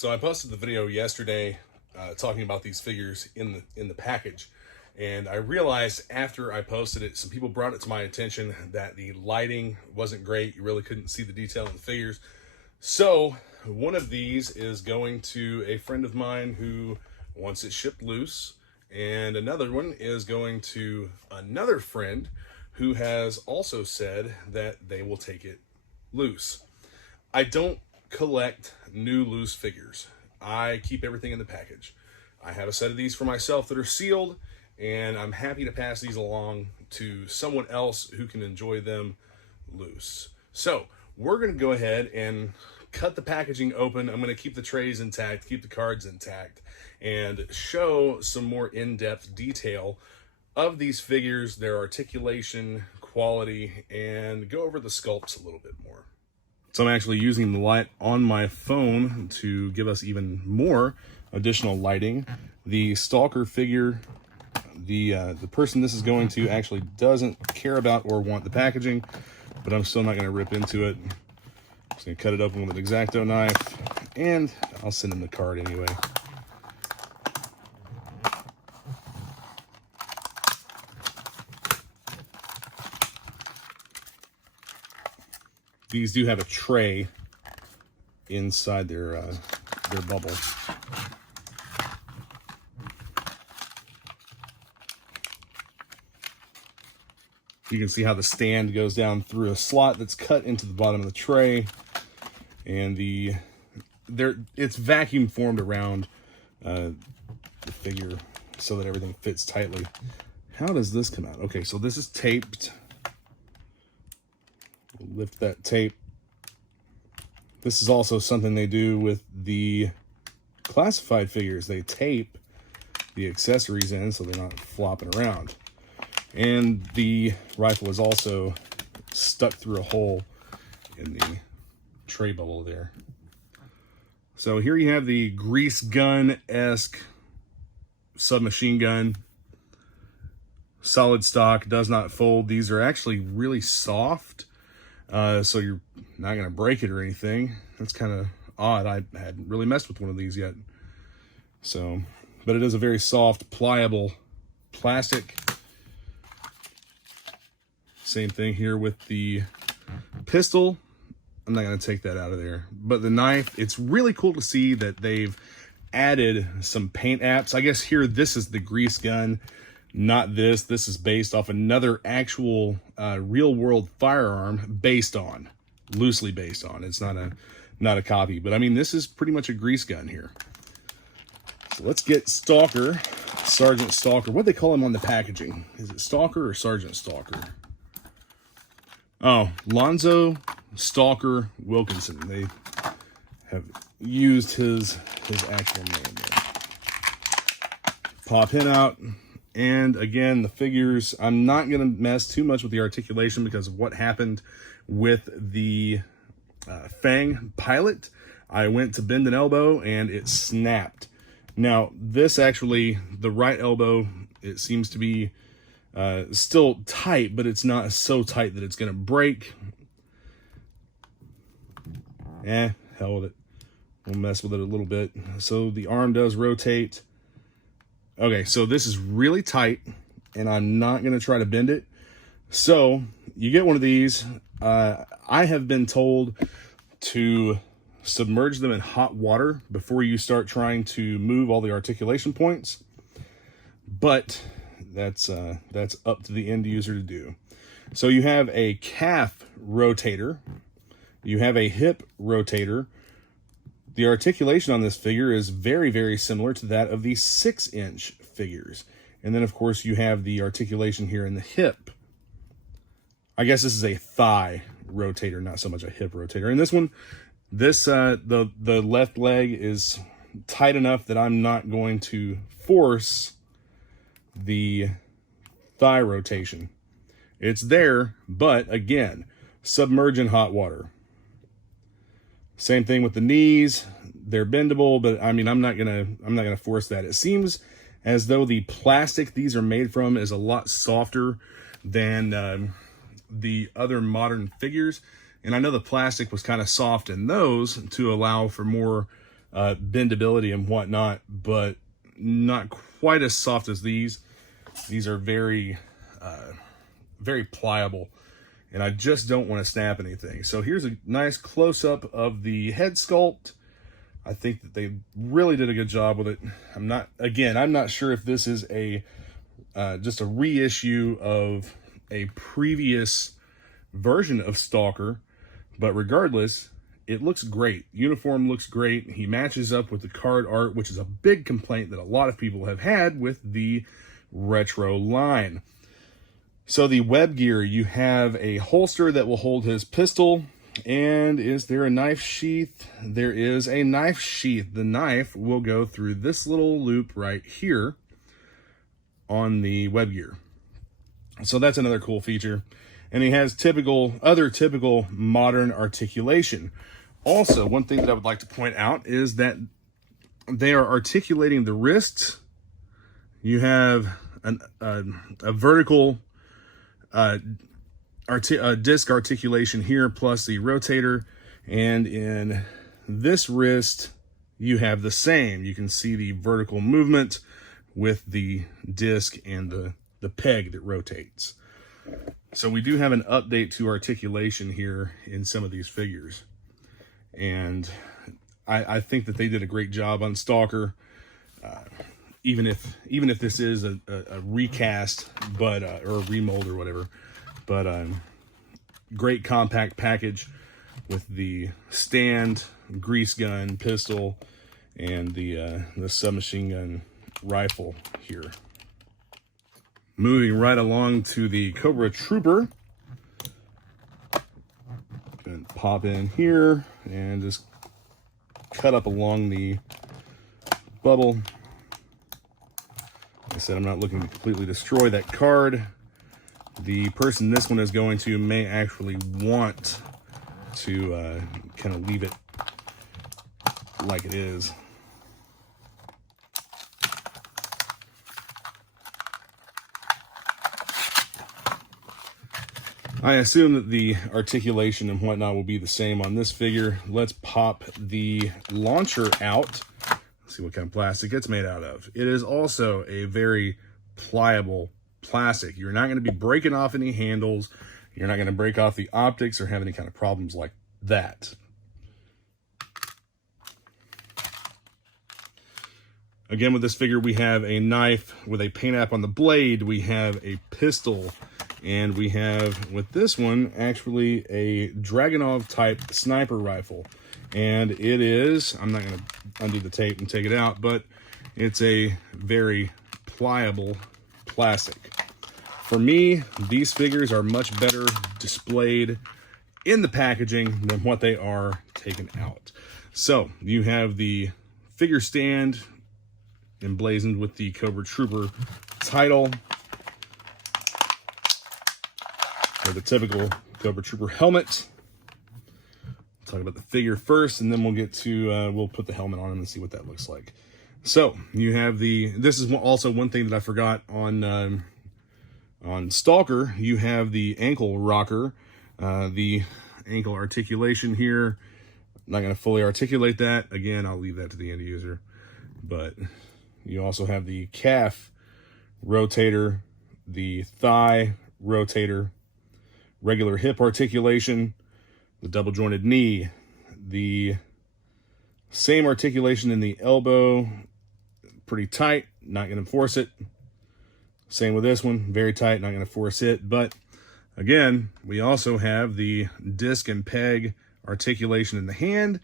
So I posted the video yesterday talking about these figures in the package, and I realized after I posted it, some people brought it to my attention that the lighting wasn't great. You really couldn't see the detail in the figures. So one of these is going to a friend of mine who wants it shipped loose, and another one is going to another friend who has also said that they will take it loose. I don't collect new loose figures. I keep everything in the package. I have a set of these for myself that are sealed, and I'm happy to pass these along to someone else who can enjoy them loose. So we're going to go ahead and cut the packaging open. I'm going to keep the trays intact, keep the cards intact, and show some more in-depth detail of these figures, their articulation, quality, and go over the sculpts a little bit more. So I'm actually using the light on my phone to give us even more additional lighting. The Stalker figure, the person this is going to actually doesn't care about or want the packaging, but I'm still not going to rip into it. I'm just going to cut it open with an X-Acto knife, and I'll send him the card anyway. These do have a tray inside their bubble. You can see how the stand goes down through a slot that's cut into the bottom of the tray, and it's vacuum formed around the figure so that everything fits tightly. How does this come out? Okay, so this is taped. Lift that tape. This is also something they do with the classified figures. They tape the accessories in so they're not flopping around. And the rifle is also stuck through a hole in the tray bubble there. So here you have the grease gun-esque submachine gun. Solid stock, does not fold. These are actually really soft. So you're not going to break it or anything. That's kind of odd. I hadn't really messed with one of these yet. So, but it is a very soft, pliable plastic. Same thing here with the pistol. I'm not going to take that out of there. But the knife, it's really cool to see that they've added some paint apps. I guess here, this is the grease gun. Not this. This is based off another actual real-world firearm loosely based on. It's not a copy, but I mean, this is pretty much a grease gun here. So let's get Stalker, Sergeant Stalker. What do they call him on the packaging? Is it Stalker or Sergeant Stalker? Oh, Lonzo Stalker Wilkinson. They have used his actual name there. Pop him out. And again, the figures, I'm not going to mess too much with the articulation because of what happened with the Fang Pilot. I went to bend an elbow and it snapped. Now, this actually, the right elbow, it seems to be still tight, but it's not so tight that it's going to break. Hell with it. We'll mess with it a little bit. So the arm does rotate. Okay, so this is really tight, and I'm not going to try to bend it. So you get one of these. I have been told to submerge them in hot water before you start trying to move all the articulation points. But that's up to the end user to do. So you have a calf rotator. You have a hip rotator. The articulation on this figure is very, very similar to that of the 6-inch figures. And then, of course, you have the articulation here in the hip. I guess this is a thigh rotator, not so much a hip rotator. And this one, the left leg is tight enough that I'm not going to force the thigh rotation. It's there, but again, submerge in hot water. Same thing with the knees. They're bendable, but I mean, I'm not gonna force that. It seems as though the plastic these are made from is a lot softer than the other modern figures. And I know the plastic was kind of soft in those to allow for more bendability and whatnot, but not quite as soft as these. These are very, very pliable, and I just don't want to snap anything. So here's a nice close-up of the head sculpt. I think that they really did a good job with it. I'm not sure if this is a just a reissue of a previous version of Stalker, but regardless, it looks great. Uniform looks great. He matches up with the card art, which is a big complaint that a lot of people have had with the retro line. So the web gear, you have a holster that will hold his pistol. And is there a knife sheath? There is a knife sheath. The knife will go through this little loop right here on the web gear. So that's another cool feature. And he has other typical modern articulation. Also, one thing that I would like to point out is that they are articulating the wrists. You have a vertical disc articulation here, plus the rotator, and in this wrist you have the same. You can see the vertical movement with the disc and the peg that rotates. So we do have an update to articulation here in some of these figures, and I think that they did a great job on Stalker, even if this is a recast, but or a remold or whatever. But great compact package with the stand, grease gun, pistol, and the submachine gun rifle here. Moving right along to the Cobra Trooper. Gonna pop in here and just cut up along the bubble. Like I said, I'm not looking to completely destroy that card. The person this one is going to may actually want to kind of leave it like it is. I assume that the articulation and whatnot will be the same on this figure. Let's pop the launcher out. Let's see what kind of plastic it's made out of. It is also a very pliable plastic. You're not going to be breaking off any handles. You're not going to break off the optics or have any kind of problems like that. Again, with this figure, we have a knife with a paint app on the blade. We have a pistol. And we have, with this one, actually a Dragunov type sniper rifle. And it is, I'm not going to undo the tape and take it out, but it's a very pliable plastic. For me, these figures are much better displayed in the packaging than what they are taken out. So you have the figure stand emblazoned with the Cobra Trooper title, or the typical Cobra Trooper helmet. We'll talk about the figure first, and then we'll get to we'll put the helmet on him and see what that looks like. So you have this is also one thing that I forgot on Stalker. You have the ankle rocker, the ankle articulation here. I'm not going to fully articulate that. Again, I'll leave that to the end user. But you also have the calf rotator, the thigh rotator, regular hip articulation, the double jointed knee, the same articulation in the elbow, pretty tight, not going to force it. Same with this one, very tight, not going to force it. But again, we also have the disc and peg articulation in the hand.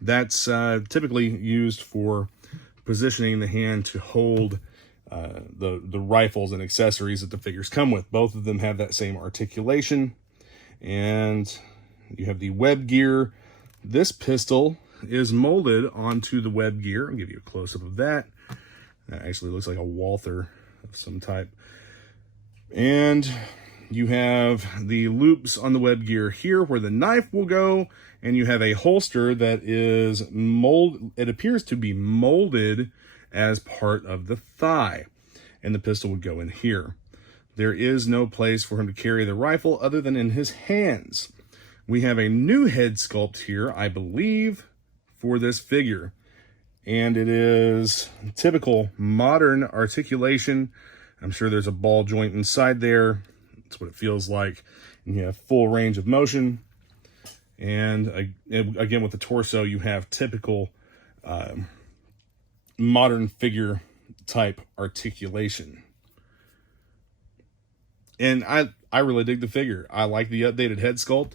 That's typically used for positioning the hand to hold the rifles and accessories that the figures come with. Both of them have that same articulation. And you have the web gear. This pistol is molded onto the web gear. I'll give you a close-up of that. That actually looks like a Walther of some type. And you have the loops on the web gear here where the knife will go, and you have a holster that is it appears to be molded as part of the thigh, and the pistol would go in here. There is no place for him to carry the rifle other than in his hands. We have a new head sculpt here, I believe, for this figure. And it is typical modern articulation. I'm sure there's a ball joint inside there. That's what it feels like. And you have full range of motion. And again, with the torso, you have typical modern figure type articulation. And I really dig the figure. I like the updated head sculpt.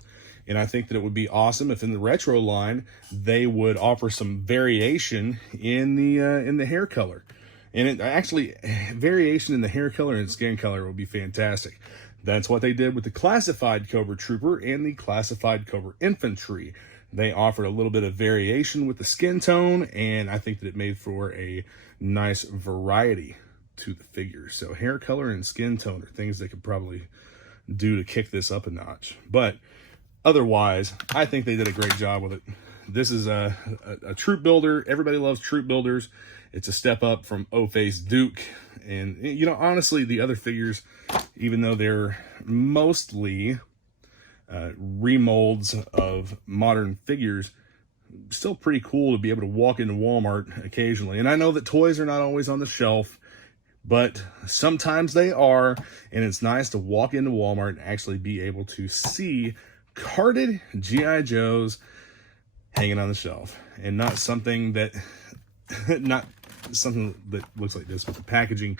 And I think that it would be awesome if in the retro line, they would offer some variation in the hair color. And it actually, variation in the hair color and skin color would be fantastic. That's what they did with the classified Cobra Trooper and the classified Cobra Infantry. They offered a little bit of variation with the skin tone, and I think that it made for a nice variety to the figures. So hair color and skin tone are things they could probably do to kick this up a notch. But otherwise, I think they did a great job with it. This is a troop builder. Everybody loves troop builders. It's a step up from O-Face Duke. And, you know, honestly, the other figures, even though they're mostly remolds of modern figures, still pretty cool to be able to walk into Walmart occasionally. And I know that toys are not always on the shelf, but sometimes they are. And it's nice to walk into Walmart and actually be able to see carded G.I. Joes hanging on the shelf, and not something that looks like this, with the packaging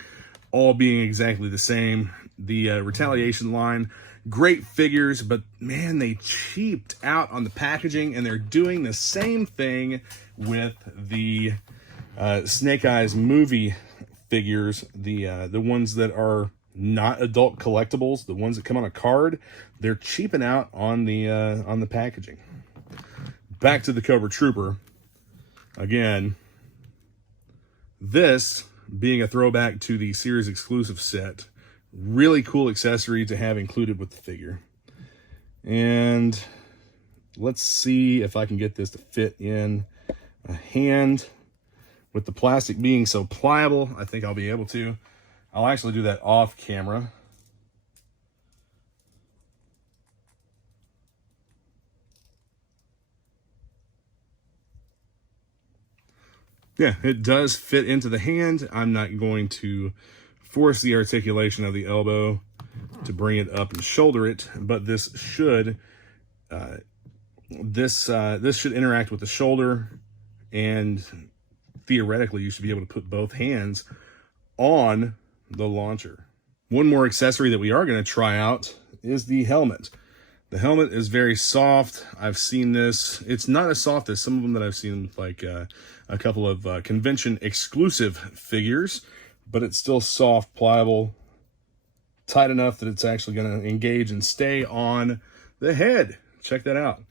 all being exactly the same. The Retaliation line, great figures, but man, they cheaped out on the packaging, and they're doing the same thing with the Snake Eyes movie figures, the ones that are not adult collectibles, the ones that come on a card. They're cheaping out on the packaging. Back to the Cobra Trooper. Again, this being a throwback to the series exclusive set. Really cool accessory to have included with the figure. And let's see if I can get this to fit in a hand. With the plastic being so pliable, I think I'll be able to. I'll actually do that off camera. Yeah, it does fit into the hand. I'm not going to force the articulation of the elbow to bring it up and shoulder it, but this should this should interact with the shoulder, and theoretically you should be able to put both hands on the launcher. One more accessory that we are going to try out is the helmet. The helmet is very soft. I've seen this. It's not as soft as some of them that I've seen, like a couple of convention exclusive figures, but it's still soft, pliable, tight enough that it's actually going to engage and stay on the head. Check that out.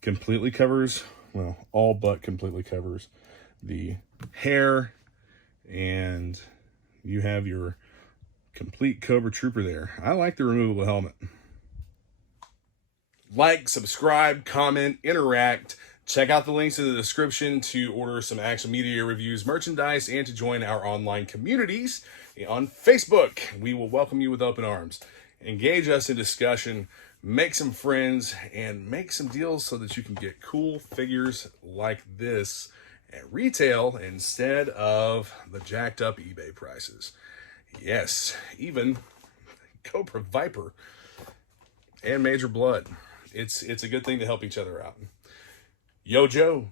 Completely covers, well, all but completely covers the hair, and you have your complete Cobra Trooper there. I like the removable helmet. Like, subscribe, comment, interact. Check out the links in the description to order some Action Media Reviews merchandise and to join our online communities on Facebook. We will welcome you with open arms. Engage us in discussion, make some friends, and make some deals so that you can get cool figures like this at retail instead of the jacked up eBay prices. Yes, even Cobra Viper and Major Blood. It's a good thing to help each other out. Yo, Joe.